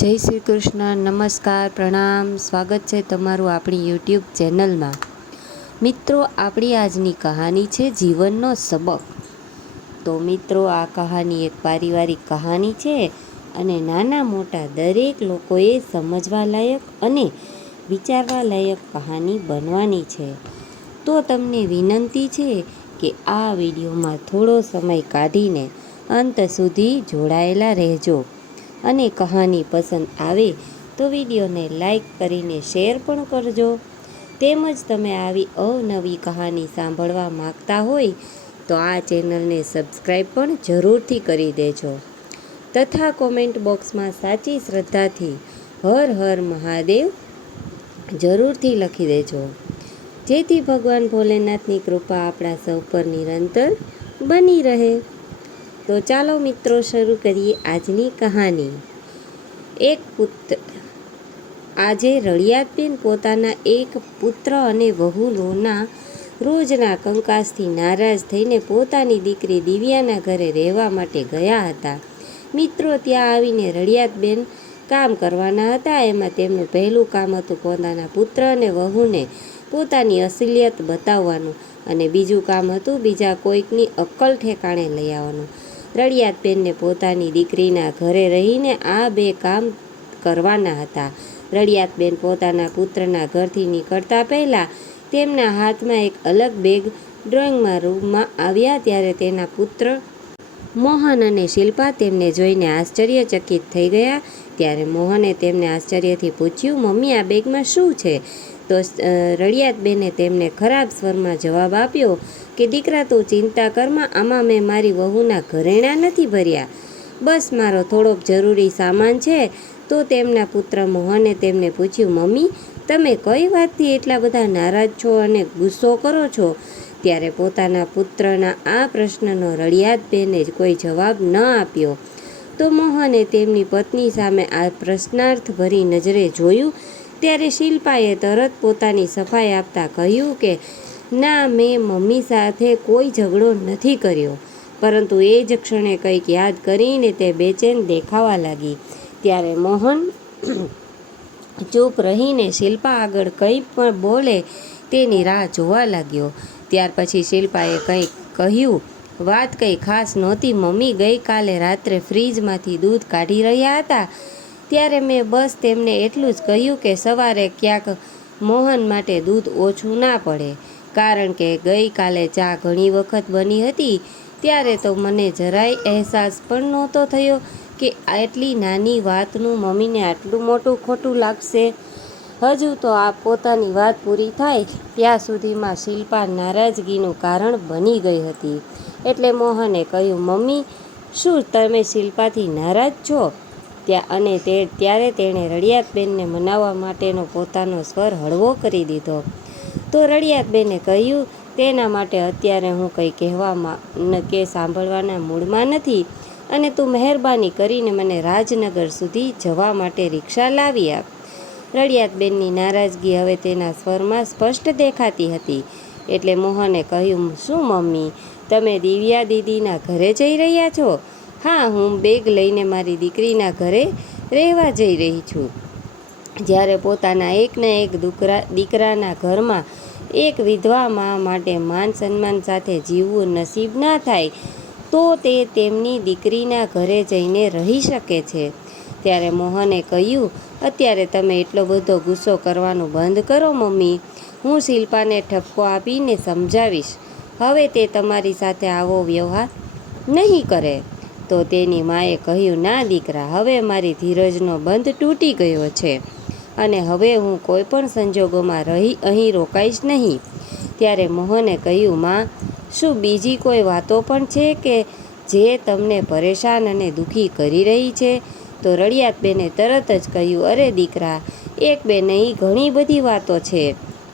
જય શ્રી કૃષ્ણ, નમસ્કાર, પ્રણામ. સ્વાગત છે તમારું આપણી યુટ્યુબ ચેનલમાં. મિત્રો, આપણી આજની કહાની છે જીવનનો સબક. તો મિત્રો, આ કહાની એક પારિવારિક કહાની છે અને નાના મોટા દરેક લોકોએ સમજવા લાયક અને વિચારવા લાયક કહાની બનવાની છે. તો તમને વિનંતી છે કે આ વિડીયોમાં થોડો સમય કાઢીને અંત સુધી જોડાયેલા રહેજો. અને કહાની પસંદ આવે તો વિડીયોને લાઈક કરીને શેર પણ કરજો. તેમજ તમે આવી અવનવી કહાની સાંભળવા માગતા હોય તો આ ચેનલને સબસ્ક્રાઈબ પણ જરૂરથી કરી દેજો. તથા કોમેન્ટ બોક્સમાં સાચી શ્રદ્ધાથી હર હર મહાદેવ જરૂરથી લખી દેજો, જેથી ભગવાન ભોલેનાથની કૃપા આપણા સૌ પર નિરંતર બની રહે. તો ચાલો મિત્રો, શરૂ કરીએ આજની કહાની. એક પુત્ર. આજે રળિયાતબેન પોતાના એક પુત્ર અને વહુલોના રોજના કંકાસથી નારાજ થઈને પોતાની દીકરી દિવ્યાના ઘરે રહેવા માટે ગયા હતા. મિત્રો, ત્યાં આવીને રળિયાતબેન કામ કરવાના હતા. એમાં તેમનું પહેલું કામ હતું પોતાના પુત્ર અને વહુને પોતાની અસલિયત બતાવવાનું, અને બીજું કામ હતું બીજા કોઈકની અક્કલ ઠેકાણે લઈ આવવાનું. રળિયાતબેનને પોતાની દીકરીના ઘરે રહીને આ બે કામ કરવાના હતા. રળિયાતબેન પોતાના પુત્રના ઘરથી નીકળતા પહેલાં તેમના હાથમાં એક અલગ બેગ ડ્રોઈંગમાં રૂમમાં આવ્યા ત્યારે તેના પુત્ર મોહન અને શિલ્પા તેમને જોઈને આશ્ચર્યચકિત થઈ ગયા. ત્યારે મોહને તેમને આશ્ચર્યથી પૂછ્યું, મમ્મી, આ બેગમાં શું છે? તો રળિયાતબેને તેમને ખરાબ સ્વરમાં જવાબ આપ્યો કે દીકરા, તું ચિંતા કરમાં, આમાં મેં મારી વહુના ઘરેણાં નથી ભર્યા, બસ મારો થોડોક જરૂરી સામાન છે. તો તેમના પુત્ર મોહને તેમને પૂછ્યું, મમ્મી, તમે કઈ વાતથી એટલા બધા નારાજ છો અને ગુસ્સો કરો છો? ત્યારે પોતાના પુત્રના આ પ્રશ્નનો રળિયાતબેને કોઈ જવાબ ન આપ્યો. તો મોહને તેમની પત્ની સામે આ પ્રશ્નાર્થ ભરી નજરે જોયું. ત્યારે શિલ્પાએ તરત પોતાની સફાઈ આપતા કહ્યું કે ના, મેં મમ્મી સાથે કોઈ ઝઘડો નથી કર્યો. પરંતુ એ જ ક્ષણે કંઈક યાદ કરીને તે બેચેન દેખાવા લાગી. ત્યારે મોહન ચૂપ રહીને શિલ્પા આગળ કંઈ પણ બોલે તેની રાહ જોવા લાગ્યો. ત્યાર પછી શિલ્પાએ કંઈક કહ્યું. વાત કંઈ ખાસ નહોતી મમ્મી. ગઈકાલે રાત્રે ફ્રીજમાંથી દૂધ કાઢી રહ્યા હતા ત્યારે મેં બસ તેમને એટલું જ કહ્યું કે સવારે ક્યાંક મોહન માટે દૂધ ઓછું ના પડે, કારણ કે ગઈકાલે ચા ઘણી વખત બની હતી. ત્યારે તો મને જરાય અહેસાસ પણ નહોતો થયો કે આટલી નાની વાતનું મમ્મીને આટલું મોટું ખોટું લાગશે. હજુ તો આ પોતાની વાત પૂરી થાય ત્યાં સુધીમાં શિલ્પા નારાજગીનું કારણ બની ગઈ હતી. એટલે મોહને કહ્યું, મમ્મી, શું તમે શિલ્પાથી નારાજ છો? ત્યારે તેણે રળિયાતબેનને મનાવવા માટેનો પોતાનો સ્વર હળવો કરી દીધો. તો રળિયાતબેને કહ્યું, તેના માટે અત્યારે હું કંઈ કહેવામાં કે સાંભળવાના મૂડમાં નથી, અને તું મહેરબાની કરીને મને રાજનગર સુધી જવા માટે રિક્ષા લાવી આપ. રળિયાતબેનની નારાજગી હવે તેના સ્વરમાં સ્પષ્ટ દેખાતી હતી. એટલે મોહને કહ્યું, શું મમ્મી, તમે દિવ્યા દીદીના ઘરે જઈ રહ્યા છો? હા, હું બેગ લઈને મારી દીકરીના ઘરે રહેવા જઈ રહી છું. જ્યારે પોતાના એકના એક દીકરાના ઘરમાં એક વિધવા મા માટે માન સન્માન સાથે જીવવું નસીબ ના થાય તો તે તેમની દીકરીના ઘરે જઈને રહી શકે છે. ત્યારે મોહને કહ્યું, અત્યારે તમે એટલો બધો ગુસ્સો કરવાનું બંધ કરો મમ્મી. હું શિલ્પાને ઠપકો આપીને સમજાવીશ. હવે તે તમારી સાથે આવો વ્યવહાર નહીં કરે. તો તેની માએ કહ્યું, ના દીકરા, હવે મારી ધીરજનો બંધ તૂટી ગયો છે અને હવે હું કોઈ પણ સંજોગોમાં અહીં રોકાઈશ નહીં. ત્યારે મોહને કહ્યું, માં, શું બીજી કોઈ વાતો પણ છે કે જે તમને પરેશાન અને દુઃખી કરી રહી છે? તો રળિયાતબેને તરત જ કહ્યું, અરે દીકરા, એક બે નહીં, ઘણી બધી વાતો છે.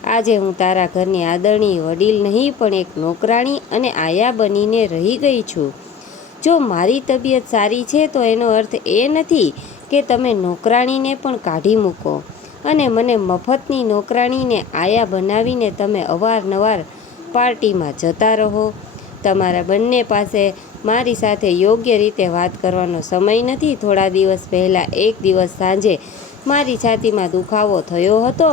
આજે હું તારા ઘરની આદરણીય વડીલ નહીં પણ એક નોકરાણી અને આયા બનીને રહી ગઈ છું. જો મારી તબિયત સારી છે તો એનો અર્થ એ નથી કે તમે નોકરાણીને પણ કાઢી મૂકો અને મને મફતની નોકરાણીને આયા બનાવીને તમે અવારનવાર પાર્ટીમાં જતા રહો. તમારા બંને પાસે મારી સાથે યોગ્ય રીતે વાત કરવાનો સમય નથી. થોડા દિવસ પહેલાં એક દિવસ સાંજે મારી છાતીમાં દુખાવો થયો હતો,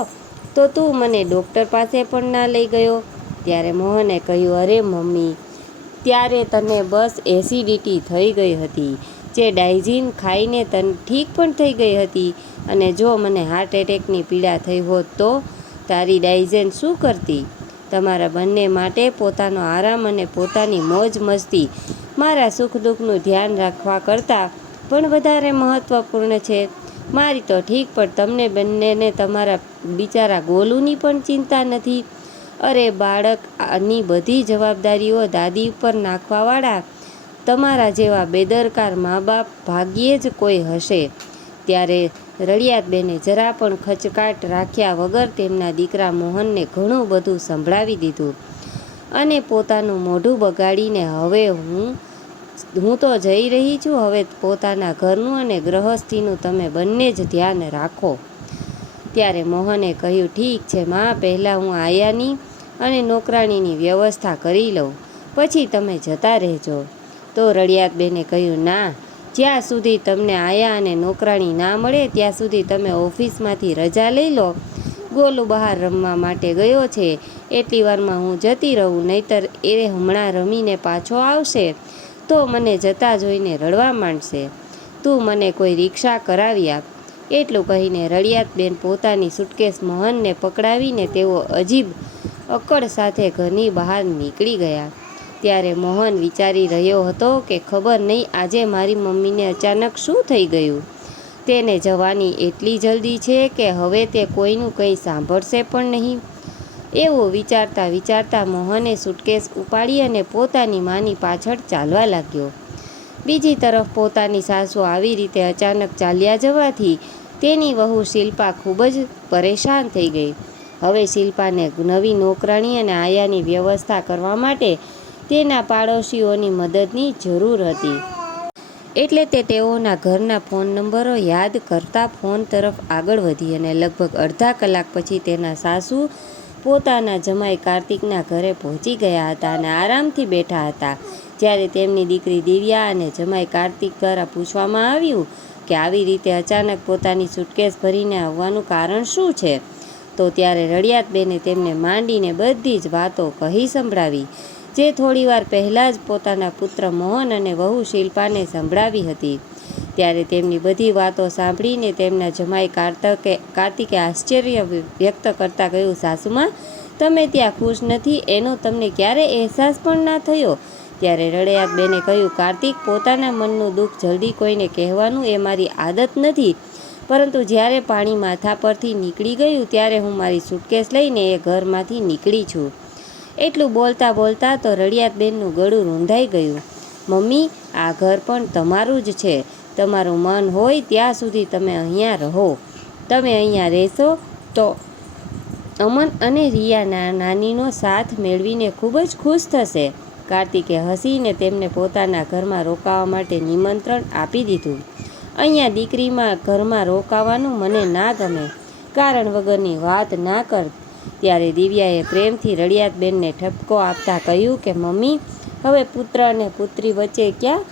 તો તું મને ડૉક્ટર પાસે પણ ના લઈ ગયો. ત્યારે મોહને કહ્યું, અરે મમ્મી, ત્યારે તને બસ એસિડિટી થઈ ગઈ હતી, જે ડાયજીન ખાઈને તને ઠીક પણ થઈ ગઈ હતી. અને જો મને હાર્ટ એટેકની પીડા થઈ હોત તો તારી ડાયજેન શું કરતી? તમારા બંને માટે પોતાનો આરામ અને પોતાની મોજ મસ્તી મારા સુખ દુઃખનું ધ્યાન રાખવા કરતાં પણ વધારે મહત્ત્વપૂર્ણ છે. મારી તો ઠીક, પણ તમને બંનેને તમારા બિચારા ગોલુની પણ ચિંતા નથી. અરે બાળક, આની બધી જવાબદારીઓ દાદી ઉપર નાખવાવાળા તમારા જેવા બેદરકાર મા બાપ ભાગ્યે જ કોઈ હશે. ત્યારે રળિયાતબેને જરા પણ ખચકાટ રાખ્યા વગર તેમના દીકરા મોહનને ઘણું બધું સંભળાવી દીધું અને પોતાનું મોઢું બગાડીને, હવે હું તો જઈ રહી છું. હવે પોતાના ઘરનું અને ગૃહસ્થીનું તમે બંને જ ધ્યાન રાખો. ત્યારે મોહને કહ્યું, ઠીક છે માં, પહેલાં હું આયાની અને નોકરાણીની વ્યવસ્થા કરી લઉં, પછી તમે જતા રહેજો. તો રળિયાતબેને કહ્યું, ના, જ્યાં સુધી તમને આયા અને નોકરાણી ના મળે ત્યાં સુધી તમે ઓફિસમાંથી રજા લઈ લો. ગોલું બહાર રમવા માટે ગયો છે, એટલી વારમાં હું જતી રહું, નહીંતર એ હમણાં રમીને પાછો આવશે તો મને જતા જોઈને રડવા માંડશે. તું મને કોઈ રિક્ષા કરાવી આપ. એટલું કહીને રળિયાતબેન પોતાની સુટકેસ મોહનને પકડાવીને તેઓ અજીબ અકળ સાથે ઘરની બહાર નીકળી ગયા. ત્યારે મોહન વિચારી રહ્યો હતો કે ખબર નહીં આજે મારી મમ્મીને અચાનક શું થઈ ગયું. તેને જવાની એટલી જલ્દી છે કે હવે તે કોઈનું કંઈ સાંભળશે પણ નહીં. એવું વિચારતા વિચારતા મોહને સુટકેસ ઉપાડી અને પોતાની માની પાછળ ચાલવા લાગ્યો. બીજી તરફ પોતાની સાસુ આવી રીતે અચાનક ચાલ્યા જવાથી તેની વહુ શિલ્પા ખૂબ જ પરેશાન થઈ ગઈ. હવે શિલ્પાને નવી નોકરાણી અને આયાની વ્યવસ્થા કરવા માટે તેના પાડોશીઓની મદદની જરૂર હતી. એટલે તે તેઓના ઘરના ફોન નંબરો યાદ કરતા ફોન તરફ આગળ વધી અને લગભગ અડધા કલાક પછી તેના સાસુ પોતાના જમાઈ કાર્તિકના ઘરે પહોંચી ગયા હતા અને આરામથી બેઠા હતા. જ્યારે તેમની દીકરી દિવ્યા અને જમાઈ કાર્તિક દ્વારા પૂછવામાં આવ્યું કે આવી રીતે અચાનક પોતાની સુટકેસ ભરીને આવવાનું કારણ શું છે, તો ત્યારે રળિયાતબેને તેમને માંડીને બધી જ વાતો કહી સંભળાવી, જે થોડીવાર પહેલાં જ પોતાના પુત્ર મોહન અને વહુ શિલ્પાને સંભળાવી હતી. ત્યારે તેમની બધી વાતો સાંભળીને તેમના જમાઈ કાર્તિકે આશ્ચર્ય વ્યક્ત કરતાં કહ્યું, સાસુમાં, તમે ત્યાં ખુશ નથી એનો તમને ક્યારે અહેસાસ પણ ના થયો? ત્યારે રળિયાતબેને કહ્યું, કાર્તિક, પોતાના મનનું દુઃખ જલ્દી કોઈને કહેવાનું એ મારી આદત નથી, પરંતુ જ્યારે પાણી માથા પરથી નીકળી ગયું ત્યારે હું મારી સુટકેસ લઈને એ ઘરમાંથી નીકળી છું. એટલું બોલતા બોલતા તો રળિયાતબેનનું ગળું રૂંધાઈ ગયું. મમ્મી, આ ઘર પણ તમારું જ છે. તમારું મન હોય ત્યાં સુધી તમે અહીંયા રહો. તમે અહીંયા રહેશો તો અમન અને રિયા નાનીનો સાથ મેળવીને ખૂબ જ ખુશ થશે. કાર્તિકે હસીને તેમને પોતાના ઘરમાં રોકાવા માટે નિમંત્રણ આપી દીધું. અહીંયા દીકરીમાં ઘરમાં રોકાવાનું મને ના ગમે, કારણ વગરની વાત ના કર. ત્યારે દિવ્યાએ પ્રેમથી રળિયાતબેનને ઠપકો આપતા કહ્યું કે મમ્મી, હવે પુત્ર અને પુત્રી વચ્ચે ક્યાં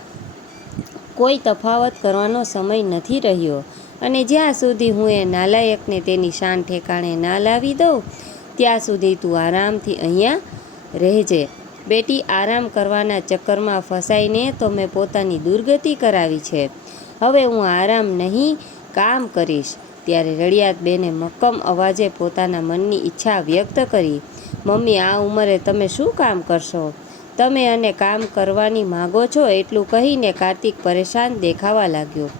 કોઈ તફાવત કરવાનો સમય નથી રહ્યો, અને જ્યાં સુધી હું એ નાલાયકને તેની શાન ઠેકાણે ના લાવી દઉં ત્યાં સુધી તું આરામથી અહીંયા રહેજે. બેટી, આરામ કરવાના ચક્કરમાં ફસાઈને તો મેં પોતાની દુર્ગતિ કરાવી છે. હવે હું આરામ નહીં, કામ કરીશ. ત્યારે રળિયાતબેને મક્કમ અવાજે પોતાના મનની ઈચ્છા વ્યક્ત કરી. મમ્મી, આ ઉંમરે તમે શું કામ કરશો? તમે અને કામ કરવાની માગો છો? એટલું કહીને કાર્તિક પરેશાન દેખાવા લાગ્યો.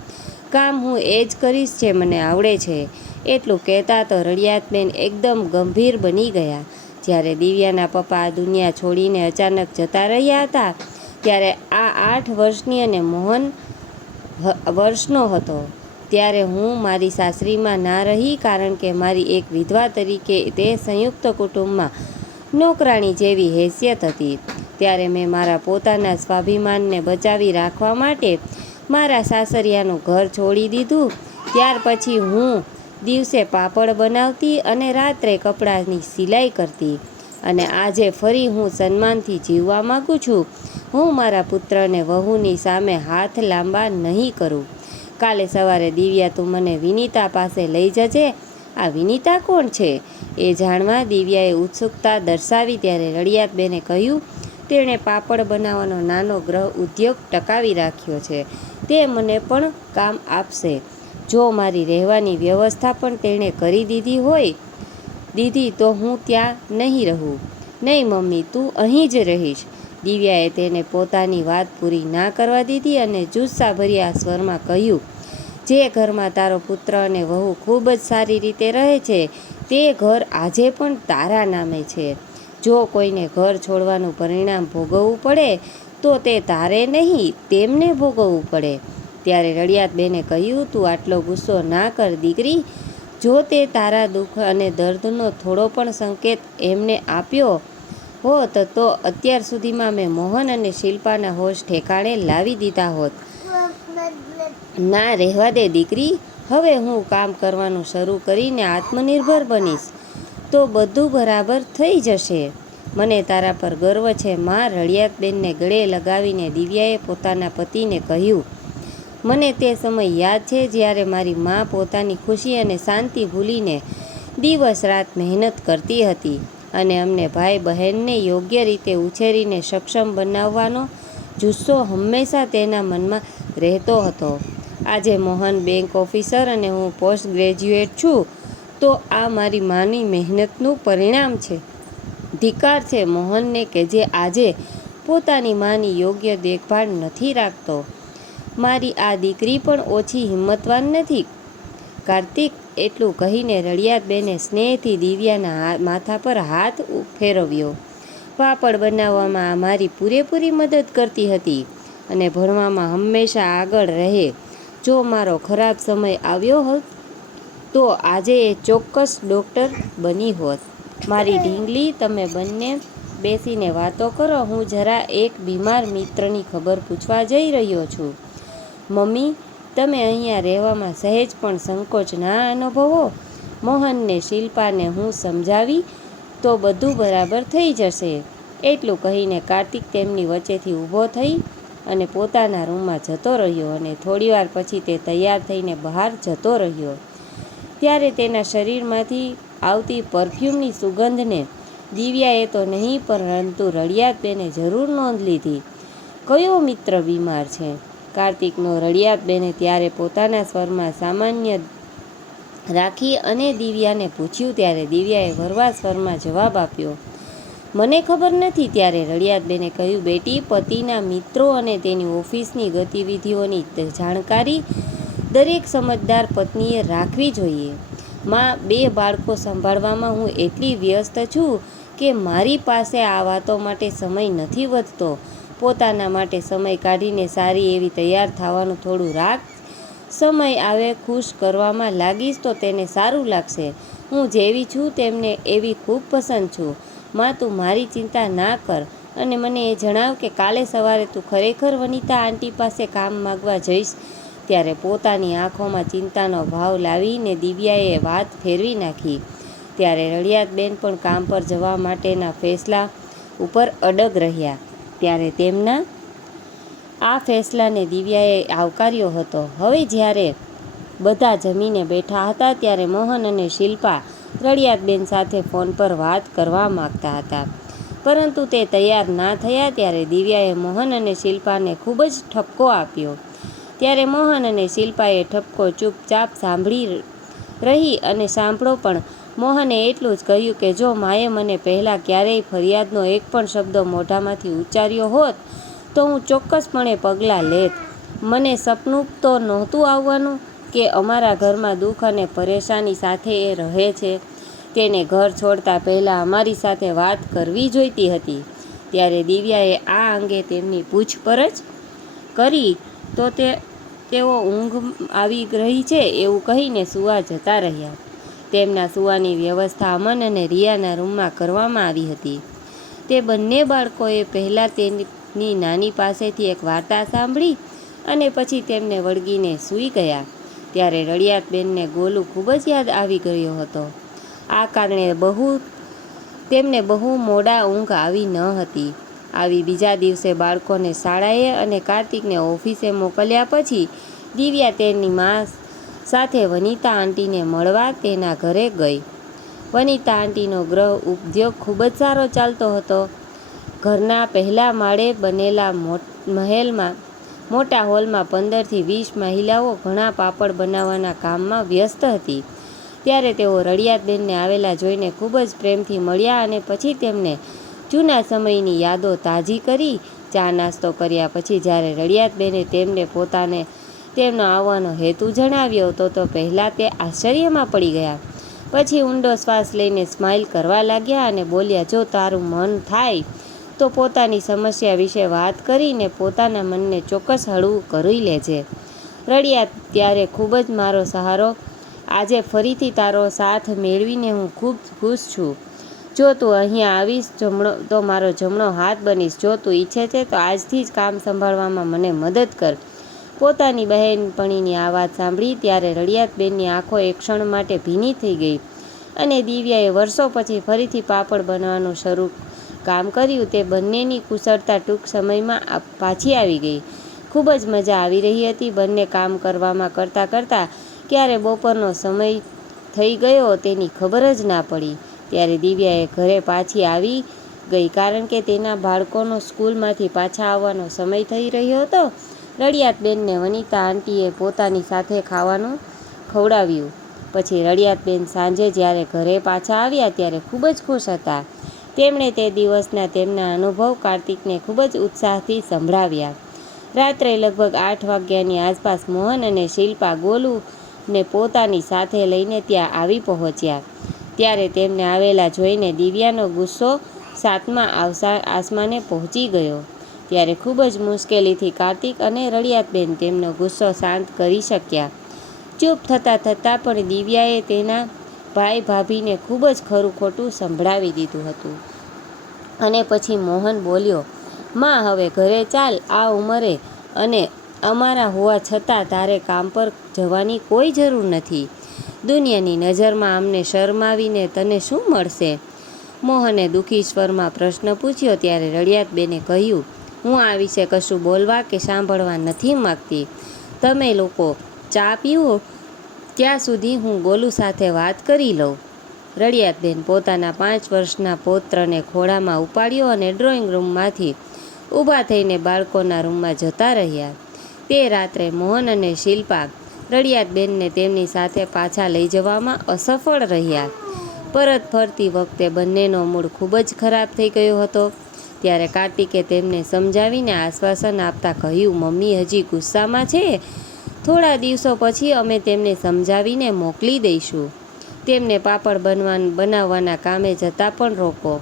કામ હું એ જ કરીશ જે મને આવડે છે. એટલું કહેતા તો રળિયાતબેન એકદમ ગંભીર બની ગયા. જ્યારે દિવ્યાના પપ્પા આ દુનિયા છોડીને અચાનક જતા રહ્યા હતા ત્યારે આ 8 વર્ષની અને મોહન વર્ષનો હતો. ત્યારે હું મારી સાસરીમાં ના રહી, કારણ કે મારી એક વિધવા તરીકે તે સંયુક્ત કુટુંબમાં નોકરાણી જેવી હેસિયત હતી. ત્યારે મેં મારા પોતાના સ્વાભિમાનને બચાવી રાખવા માટે મારા સાસરિયાનું ઘર છોડી દીધું. ત્યાર પછી હું દિવસે પાપડ બનાવતી અને રાત્રે કપડાની સિલાઈ કરતી. અને આજે ફરી હું સન્માનથી જીવવા માગું છું. હું મારા પુત્રને વહુની સામે હાથ લાંબા નહીં કરું. કાલે સવારે દિવ્યા, તું મને વિનીતા પાસે લઈ જજે. આ વિનીતા કોણ છે? એ જાણવા દિવ્યાએ ઉત્સુકતા દર્શાવી. ત્યારે રળિયાતબેને કહ્યું, તેણે પાપડ બનાવવાનો નાનો ગ્રહ ઉદ્યોગ ટકાવી રાખ્યો છે. તે મને પણ કામ આપશે. જો મારી રહેવાની વ્યવસ્થા પણ તેણે કરી દીધી તો હું ત્યાં નહીં રહું. નહીં મમ્મી, તું અહીં જ રહીશ. દિવ્યાએ તેને પોતાની વાત પૂરી ના કરવા દીધી અને જુસ્સાભર્યા સ્વરમાં કહ્યું, જે ઘરમાં તારો પુત્ર અને વહુ ખૂબ જ સારી રીતે રહે છે, તે ઘર આજે પણ તારા નામે છે. જો કોઈને ઘર છોડવાનું પરિણામ ભોગવવું પડે તો તે તારે નહીં, તેમને ભોગવવું પડે. ત્યારે રળિયાતબેને કહ્યું, તું આટલો ગુસ્સો ના કર દીકરી. જો તે તારા દુઃખ અને દર્દનો થોડો પણ સંકેત એમને આપ્યો હોત તો અત્યાર સુધીમાં મેં મોહન અને શિલ્પાના હોશ ઠેકાણે લાવી દીધા હોત. ના, રહેવા દે દીકરી. હવે હું કામ કરવાનું શરૂ કરીને આત્મનિર્ભર બનીશ તો બધું બરાબર થઈ જશે. મને તારા પર ગર્વ છે માં. રળિયાતબેનને ગળે લગાવીને દિવ્યાએ પોતાના પતિને કહ્યું, મને તે સમય યાદ છે જ્યારે મારી મા પોતાની ખુશી અને શાંતિ ભૂલીને દિવસ રાત મહેનત કરતી હતી અને અમને ભાઈ બહેનને યોગ્ય રીતે ઉછેરીને સક્ષમ બનાવવાનો જુસ્સો હંમેશા તેના મનમાં રહેતો હતો. આજે મોહન બેંક ઓફિસર અને હું પોસ્ટ ગ્રેજ્યુએટ છું તો આ મારી માની મહેનતનું પરિણામ છે. ધિક્કાર છે મોહનને કે જે આજે પોતાની માની યોગ્ય દેખભાળ નથી રાખતો. મારી આ દીકરી પણ ઓછી હિંમતવાન નથી. કાર્તિક, એટલું કહીને રળિયાતબેને સ્નેહથી દિવ્યાના માથા પર હાથ ફેરવ્યો. પાપડ બનાવવામાં મારી પૂરેપૂરી મદદ કરતી હતી અને ભણવામાં હંમેશા આગળ રહે. જો મારો ખરાબ સમય આવ્યો હોત તો આજે એ ચોક્કસ ડૉક્ટર બની હોત. મારી ઢીંગલી, તમે બંને બેસીને વાતો કરો. હું જરા એક બીમાર મિત્રની ખબર પૂછવા જઈ રહ્યો છું. મમ્મી, તમે અહીંયા રહેવામાં સહેજ પણ સંકોચ ના અનુભવો. મોહનને શિલ્પાને હું સમજાવી તો બધું બરાબર થઈ જશે. એટલું કહીને કાર્તિક તેમની વચ્ચેથી ઊભો થઈ અને પોતાના રૂમમાં જતો રહ્યો અને થોડીવાર પછી તે તૈયાર થઈને બહાર જતો રહ્યો. ત્યારે તેના શરીરમાંથી આવતી પરફ્યુમની સુગંધને દિવ્યાએ તો નહીં પરંતુ રળિયાતબેને જરૂર નોંધ લીધી. કયો મિત્ર બીમાર છે? કાર્તિકનો રળિયાતબેને ત્યારે પોતાના સ્વરમાં સામાન્ય રાખી અને દિવ્યાને પૂછ્યું. ત્યારે દિવ્યાએ હળવા સ્વરમાં જવાબ આપ્યો, મને ખબર નથી. ત્યારે રળિયાતબેને કહ્યું, બેટી, પતિના મિત્રો અને તેની ઓફિસની ગતિવિધિઓની જાણકારી દરેક સમજદાર પત્નીએ રાખવી જોઈએ. માં, 2 બાળકો સંભાળવામાં હું એટલી વ્યસ્ત છું કે મારી પાસે આ વાતો માટે સમય નથી વધતો. પોતાના માટે સમય કાઢીને સારી એવી તૈયાર થવાનું થોડું રાખ. સમય આવે ખુશ કરવામાં લાગીશ તો તેને સારું લાગશે. હું જેવી છું તેમને એવી ખૂબ પસંદ છું. માં, તું મારી ચિંતા ના કર અને મને એ જણાવ કે કાલે સવારે તું ખરેખર વનિતા આંટી પાસે કામ માગવા જઈશ. ત્યારે પોતાની આંખોમાં ચિંતાનો ભાવ લાવીને દિવ્યાએ વાત ફેરવી નાખી. ત્યારે રળિયાતબેન પણ કામ પર જવા માટેના ફેસલા ઉપર અડગ રહ્યા. ત્યારે તેમના આ ફેસલાને દિવ્યાએ આવકાર્યો હતો. હવે જ્યારે બધા જમીને બેઠા હતા ત્યારે મોહન અને શિલ્પા રળિયાતબેન સાથે ફોન પર વાત કરવા માગતા હતા પરંતુ તે તૈયાર ના થયા. ત્યારે દિવ્યાએ મોહન અને શિલ્પાને ખૂબ જ ઠપકો આપ્યો. ત્યારે મોહન અને શિલ્પાએ ઠપકો ચૂપચાપ સાંભળી રહી અને સાંભળો પણ મોહને એટલું જ કહ્યું કે જો માએ મને પહેલાં ક્યારેય ફરિયાદનો એક પણ શબ્દ મોઢામાંથી ઉચ્ચાર્યો હોત તો હું ચોક્કસપણે પગલાં લેત. મને સપનું તો નહોતું આવવાનું કે અમારા ઘરમાં દુઃખ અને પરેશાની સાથે એ રહે છે. તેને ઘર છોડતા પહેલાં અમારી સાથે વાત કરવી જોઈતી હતી. ત્યારે દિવ્યાએ આ અંગે તેમની પૂછપરછ કરી તો તેઓ ઊંઘ આવી રહી છે એવું કહીને સૂવા જતા રહ્યા. તેમના સૂવાની વ્યવસ્થા અમન અને રિયાના રૂમમાં કરવામાં આવી હતી. તે બંને બાળકોએ પહેલાં તેની નાની પાસેથી એક વાર્તા સાંભળી અને પછી તેમને વળગીને સૂઈ ગયા. ત્યારે રળિયાતબેનને ગોલું ખૂબ જ યાદ આવી ગયો હતો. આ કારણે બહુ તેમને બહુ મોડા ઊંઘ આવી ન હતી. આવી બીજા દિવસે બાળકોને શાળાએ અને કાર્તિકને ઓફિસે મોકલ્યા પછી દિવ્યા તેની મા સાથે વનિતા આંટીને મળવા તેના ઘરે ગઈ. વનિતા આંટીનો ગૃહ ઉદ્યોગ ખૂબ જ સારો ચાલતો હતો. ઘરના પહેલા માળે બનેલા મહેલમાં મોટા હોલમાં 15થી 20 મહિલાઓ ઘણા પાપડ બનાવવાના કામમાં વ્યસ્ત હતી. ત્યારે તેઓ રળિયાતબેનને આવેલા જોઈને ખૂબ જ પ્રેમથી મળ્યા અને પછી તેમને જૂના સમયની યાદો તાજી કરી. ચા નાસ્તો કર્યા પછી જ્યારે રળિયાતબેને તેમને તેમનો આવવાનો હેતુ જણાવ્યો તો પહેલાં તે આશ્ચર્યમાં પડી ગયા. પછી ઊંડો શ્વાસ લઈને સ્માઇલ કરવા લાગ્યા અને બોલ્યા, જો તારું મન થાય તો પોતાની સમસ્યા વિશે વાત કરીને પોતાના મનને ચોક્કસ હળવું કરી લેજે. રળિયાત, ત્યારે ખૂબ જ મારો સહારો. આજે ફરીથી તારો સાથ મેળવીને હું ખૂબ ખુશ છું. જો તું અહીંયા આવીશ તો મારો જમણો હાથ બનીશ. જો તું ઈચ્છે છે તો આજથી જ કામ સંભાળવામાં મને મદદ કર. પોતાની બહેનપણીની આ વાત સાંભળી ત્યારે રળિયાતબેનની આંખો એક ક્ષણ માટે ભીની થઈ ગઈ અને દિવ્યાએ વર્ષો પછી ફરીથી પાપડ બનાવવાનું કામ કર્યું. તે બંનેની કુશળતા ટૂંક સમયમાં પાછી આવી ગઈ. ખૂબ જ મજા આવી રહી હતી. બંને કામ કરતાં ક્યારે બપોરનો સમય થઈ ગયો તેની ખબર જ ના પડી. ત્યારે દિવ્યાએ ઘરે પાછી આવી ગઈ કારણ કે તેના બાળકોનો સ્કૂલમાંથી પાછા આવવાનો સમય થઈ રહ્યો હતો. રળિયાતબેનને વનિતા આંટીએ પોતાની સાથે ખાવાનું ખવડાવ્યું. પછી રળિયાતબેન સાંજે જ્યારે ઘરે પાછા આવ્યા ત્યારે ખૂબ જ ખુશ હતા. તેમણે તે દિવસના તેમના અનુભવ કાર્તિકને ખૂબ જ ઉત્સાહથી સંભળાવ્યા. રાત્રે લગભગ 8 વાગ્યાની આસપાસ મોહન અને શિલ્પા ગોલુને પોતાની સાથે લઈને ત્યાં આવી પહોંચ્યા. ત્યારે તેમને આવેલા જોઈને દિવ્યાનો ગુસ્સો 7મા આસમાને પહોંચી ગયો. ત્યારે ખૂબ જ મુશ્કેલીથી કાર્તિક અને રળિયાતબેન તેમનો ગુસ્સો શાંત કરી શક્યા. ચૂપ થતાં પણ દિવ્યાએ તેના ભાઈ ભાભીને ખૂબ જ ખરું ખોટું સંભળાવી દીધું હતું. અને પછી મોહન બોલ્યો, માં હવે ઘરે ચાલ. આ ઉંમરે અને અમારા હોવા છતાં તારે કામ પર જવાની કોઈ જરૂર નથી. દુનિયાની નજરમાં અમને શરમાવીને તને શું મળશે? મોહને દુઃખી સ્વરમાં પ્રશ્ન પૂછ્યો. ત્યારે રળિયાતબેને કહ્યું, હું આ વિશે કશું બોલવા કે સાંભળવા નથી માગતી. તમે લોકો ચા પીવો ત્યાં સુધી હું ગોલુ સાથે વાત કરી લઉં. રળિયાતબેન પોતાના 5 વર્ષના પૌત્રને ખોળામાં ઉપાડ્યો અને ડ્રોઈંગ રૂમમાંથી ઊભા થઈને બાળકોના રૂમમાં જતા રહ્યા. તે રાત્રે મોહન અને શિલ્પા રળિયાતબેનને તેમની સાથે પાછા લઈ જવામાં અસફળ રહ્યા. પરત ફરતી વખતે બંનેનો મૂડ ખૂબ જ ખરાબ થઈ ગયો હતો. ત્યારે કાર્તિકે તેમને સમજાવીને આશ્વાસન આપતા કહ્યું, મમ્મી હજી ગુસ્સામાં છે. થોડા દિવસો પછી અમે તેમને સમજાવીને મોકલી દઈશું. તેમને પાપડ બનાવવાના કામે જતા પણ રોકો.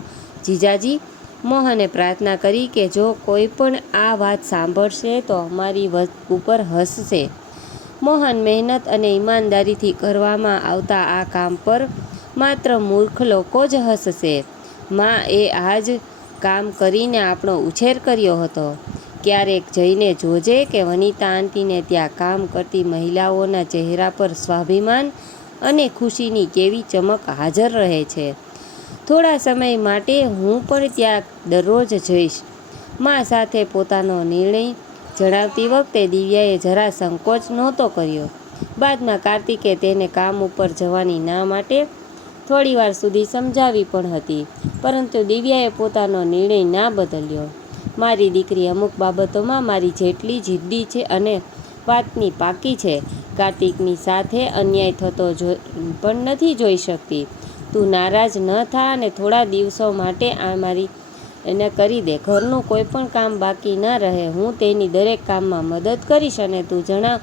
જીજાજી, મોહને પ્રાર્થના કરી કે જો કોઈ પણ આ વાત સાંભળશે તો અમારી ઉપર હસશે. મોહન મહેનત અને ઈમાનદારીથી કરવામાં આવતા આ કામ પર માત્ર મૂર્ખ લોકો જ હસશે. માં એ આ જ કામ કરીને આપણો ઉછેર કર્યો હતો. ક્યારેક જઈને જોજે કે વનિતા આંટીને ત્યાં કામ કરતી મહિલાઓના ચહેરા પર સ્વાભિમાન અને ખુશીની કેવી ચમક હાજર રહે છે. થોડા સમય માટે હું પણ ત્યાં દરરોજ જઈશ. માં સાથે પોતાનો નિર્ણય જણાવતી વખતે દિવ્યાએ જરા સંકોચ નહોતો કર્યો. બાદમાં કાર્તિકે તેને કામ ઉપર જવાની ના માટે થોડીવાર સુધી સમજાવી પણ હતી, પરંતુ દિવ્યાએ પોતાનો નિર્ણય ના બદલ્યો. મારી દીકરી અમુક બાબતોમાં મારી જેટલી જિદ્દી છે અને વાતની પાકી છે. કાર્તિકની સાથે અન્યાય થતો પણ નથી જોઈ શકતી. તું નારાજ ન થા અને થોડા દિવસો માટે આ મારી એને કરી દે. ઘરનું કોઈ પણ કામ બાકી ન રહે. હું તેની દરેક કામમાં મદદ કરીશ. અને તું જણાવ,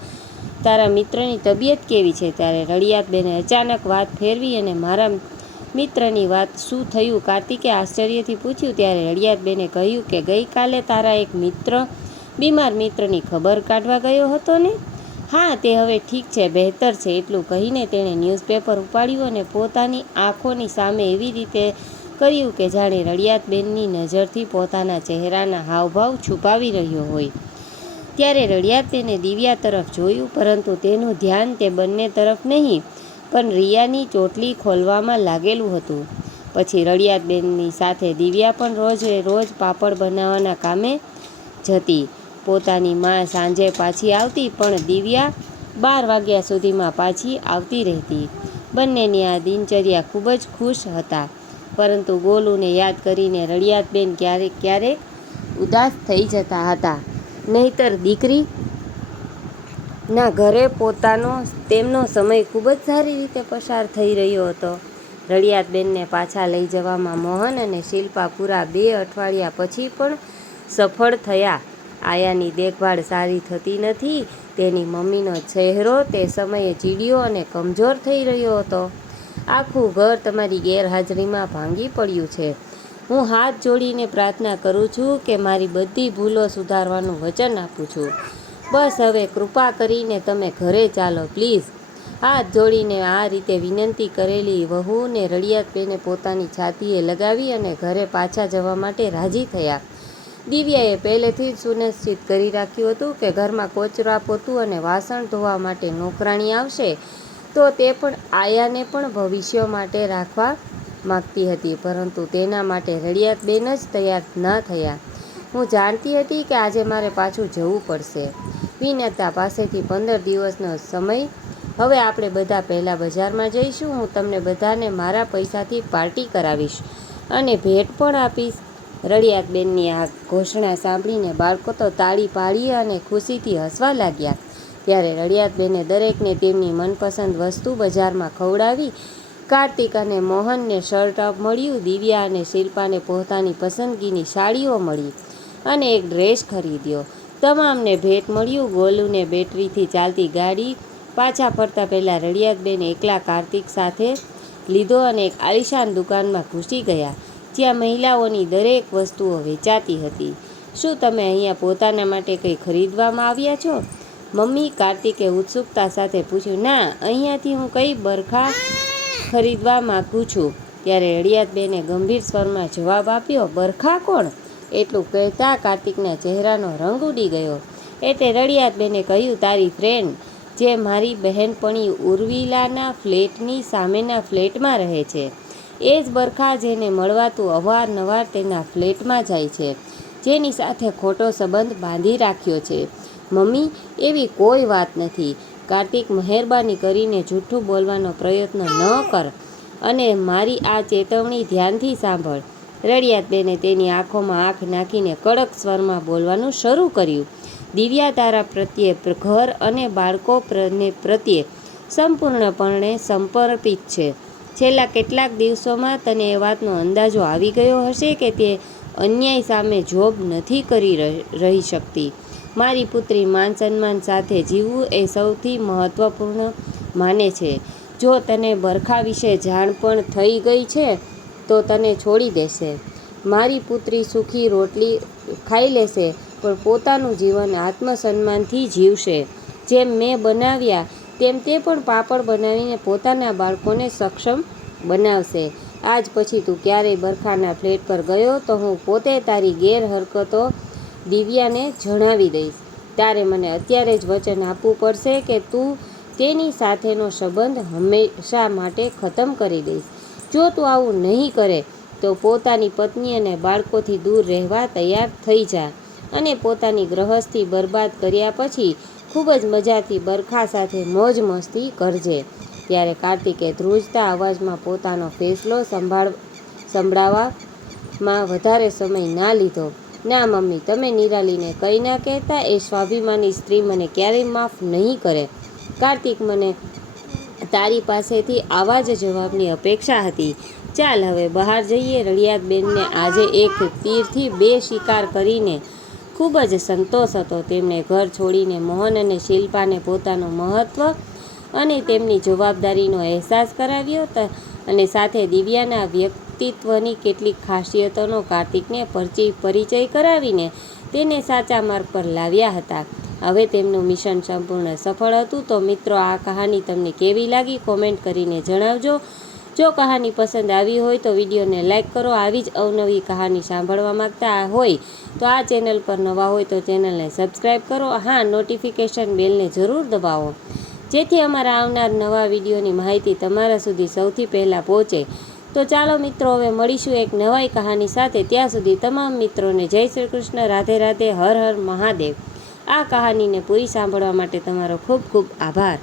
તારા મિત્રની તબિયત કેવી છે? ત્યારે રળિયાતબેને અચાનક વાત ફેરવી અને મારા મિત્રની વાત શું થયું? કાર્તિકે આશ્ચર્યથી પૂછ્યું. ત્યારે રળિયાતબેને કહ્યું કે ગઈકાલે તારા એક બીમાર મિત્રની ખબર કાઢવા ગયો હતો ને? હા, તે હવે ઠીક છે, બહેતર છે. એટલું કહીને તેણે ન્યૂઝપેપર ઉપાડ્યું અને પોતાની આંખોની સામે એવી રીતે કર્યું કે જાણે રળિયાતબેનની નજરથી પોતાના ચહેરાના હાવભાવ છુપાવી રહ્યો હોય. ત્યારે રળિયાતબેને દિવ્યા તરફ જોયું, પરંતુ તેનું ધ્યાન તે બંને તરફ નહીં પણ રિયાની ચોટલી ખોલવામાં લાગેલું હતું. પછી રળિયાતબેનની સાથે દિવ્યા પણ રોજ પાપડ બનાવવાના કામે જતી. પોતાની માં સાંજે પાછી આવતી, પણ દિવ્યા 12 વાગ્યા સુધીમાં પાછી આવતી રહેતી. બંનેની આ દિનચર્યા ખૂબ જ ખુશ હતા. પરંતુ ગોલુને યાદ કરીને રળિયાતબેન ક્યારેક ઉદાસ થઈ જતા હતા. નહીંતર દીકરીના ઘરે તેમનો સમય ખૂબ જ સારી રીતે પસાર થઈ રહ્યો હતો. રળિયાતબેનને પાછા લઈ જવામાં મોહન અને શિલ્પા પૂરા 2 અઠવાડિયા પછી પણ સફળ થયા. આયાની દેખભાળ સારી થતી નથી. તેની મમ્મીનો ચહેરો તે સમયે ચીડિયો અને કમજોર થઈ રહ્યો હતો. આખું ઘર તમારી ગેરહાજરીમાં ભાંગી પડ્યું છે. હું હાથ જોડીને પ્રાર્થના કરું છું કે મારી બધી ભૂલો સુધારવાનું વચન આપું છું. બસ હવે કૃપા કરીને તમે ઘરે ચાલો પ્લીઝ. હાથ જોડીને આ રીતે વિનંતી કરેલી વહુને રળિયાતબેને પોતાની છાતીએ લગાવી અને ઘરે પાછા જવા માટે રાજી થયા. દિવ્યાએ પહેલેથી જ સુનિશ્ચિત કરી રાખ્યું હતું કે ઘરમાં કચરા પોતું અને વાસણ ધોવા માટે નોકરાણી આવશે, તો તે પણ આયાને પણ ભવિષ્ય માટે રાખવા માગતી હતી. પરંતુ તેના માટે રળિયાતબેન જ તૈયાર ન થયા. હું જાણતી હતી કે આજે મારે પાછું જવું પડશે. વિનતા પાસેથી 15 દિવસનો સમય. હવે આપણે બધા પહેલાં બજારમાં જઈશું. હું તમને બધાને મારા પૈસાથી પાર્ટી કરાવીશ અને ભેટ પણ આપીશ. રળિયાતબેનની આ ઘોષણા સાંભળીને બાળકો તો તાળી પાડી અને ખુશીથી હસવા લાગ્યા. ત્યારે રળિયાતબેને દરેકને તેમની મનપસંદ વસ્તુ બજારમાં ખવડાવી. કાર્તિક અને મોહનને શર્ટ મળ્યું, દિવ્યા અને શિલ્પાને પોતાની પસંદગીની સાડીઓ મળી અને એક ડ્રેસ ખરીદ્યો. તમામને ભેટ મળ્યું. ગોલુને બેટરીથી ચાલતી ગાડી. પાછા ફરતા પહેલાં રળિયાતબેન એકલા કાર્તિક સાથે લીધો અને એક આલિશાન દુકાનમાં ઘૂસી ગયા, જ્યાં મહિલાઓની દરેક વસ્તુઓ વેચાતી હતી. શું તમે અહીંયા પોતાના માટે કંઈ ખરીદવામાં આવ્યા છો, મમ્મી? કાર્તિકે ઉત્સુકતા સાથે પૂછ્યું. ના, અહીંયાથી હું કંઈ બરખા ખરીદવા માગું છું. ત્યારે રળિયાતબેને ગંભીર સ્વરમાં જવાબ આપ્યો. બરખા કોણ? એટલું કહેતા કાર્તિકના ચહેરાનો રંગ ઉડી ગયો. એટલે રળિયાતબેને કહ્યું, તારી ફ્રેન્ડ જે મારી બહેનપણી ઉર્વિલાના ફ્લેટની સામેના ફ્લેટમાં રહે છે, એ જ બરખા જેને મળવા તું અવારનવાર તેના ફ્લેટમાં જાય છે, જેની સાથે ખોટો સંબંધ બાંધી રાખ્યો છે. મમ્મી, એવી કોઈ વાત નથી. કાર્તિક, મહેરબાની કરીને જૂઠું બોલવાનો પ્રયત્ન ન કર અને મારી આ ચેતવણી ધ્યાનથી સાંભળ. રળિયાતબેને તેની આંખોમાં આંખ નાખીને કડક સ્વરમાં બોલવાનું શરૂ કર્યું. દિવ્યા તારા પ્રત્યે, ઘર અને બાળકો પ્રત્યે સંપૂર્ણપણે સમર્પિત છે. છેલ્લા કેટલાક દિવસોમાં તને એ વાતનો અંદાજો આવી ગયો હશે કે તે અન્યાય સામે જોબ નથી કરી રહી શકતી. મારી પુત્રી માન સન્માન સાથે જીવવું એ સૌથી મહત્વપૂર્ણ માને છે. જો તને બરખા વિશે જાણ પણ થઈ ગઈ છે તો તને છોડી દેશે. મારી પુત્રી સુખી રોટલી ખાઈ લેશે, પણ પોતાનું જીવન આત્મસન્માનથી જીવશે. જેમ મેં બનાવ્યા તેમ તે પણ પાપડ બનાવીને પોતાના બાળકોને સક્ષમ બનાવશે. આજ પછી તું ક્યારેય બરખાના ફ્લેટ પર ગયો તો હું પોતે તારી ગેરહરકતો દિવ્યાને જણાવી દઈશ. તારે મને અત્યારે જ વચન આપવું પડશે કે તું તેની સાથેનો સંબંધ હંમેશા માટે ખતમ કરી દઈશ. જો તું આવું નહીં કરે તો પોતાની પત્ની અને બાળકોથી દૂર રહેવા તૈયાર થઈ જા અને પોતાની ગ્રહસ્થી બરબાદ કર્યા પછી ખૂબ જ મજાથી બરખા સાથે મોજ મસ્તી કરજે. ત્યારે કાર્તિકે ધ્રુજતા અવાજમાં પોતાનો ફેસલો સંભળાવવામાં વધારે સમય ના લીધો. ના મમ્મી, તમે નિરાલીને કંઈ ના કહેતા. એ સ્વાભિમાની સ્ત્રી મને ક્યારેય માફ નહીં કરે. કાર્તિક, મને તારી પાસેથી આવા જ જવાબની અપેક્ષા હતી. ચાલ હવે બહાર જઈએ. રળિયાતબેનને આજે એક તીરથી 2 શિકાર કરીને ખૂબ જ સંતોષ હતો. તેમણે ઘર છોડીને મોહન અને શિલ્પાને પોતાનું મહત્વ અને તેમની જવાબદારીનો અહેસાસ કરાવ્યો અને સાથે દિવ્યાના વ્યક્તિત્વની કેટલીક ખાસિયતોનો કાર્તિકને પરિચય કરાવીને તેને સાચા માર્ગ પર લાવ્યા હતા. હવે તેમનું મિશન સંપૂર્ણ સફળ હતું. તો મિત્રો, આ કહાની તમને કેવી લાગી કોમેન્ટ કરીને જણાવજો. જો કહાની પસંદ આવી હોય તો વિડીયોને લાઇક કરો. આવી જ અવનવી કહાની સાંભળવા માંગતા હોય તો આ ચેનલ પર નવા હોય તો ચેનલને સબસ્ક્રાઈબ કરો. હા, નોટિફિકેશન બેલને જરૂર દબાવો, જેથી અમારા આવનાર નવા વિડીયોની માહિતી તમારા સુધી સૌથી પહેલાં પહોંચે. તો ચાલો મિત્રો, હવે મળીશું એક નવાઈ કહાની સાથે. ત્યાં સુધી તમામ મિત્રોને જય શ્રી કૃષ્ણ, રાધે રાધે, હર હર મહાદેવ. આ કહાનીને પૂરી સાંભળવા માટે તમારો ખૂબ ખૂબ આભાર.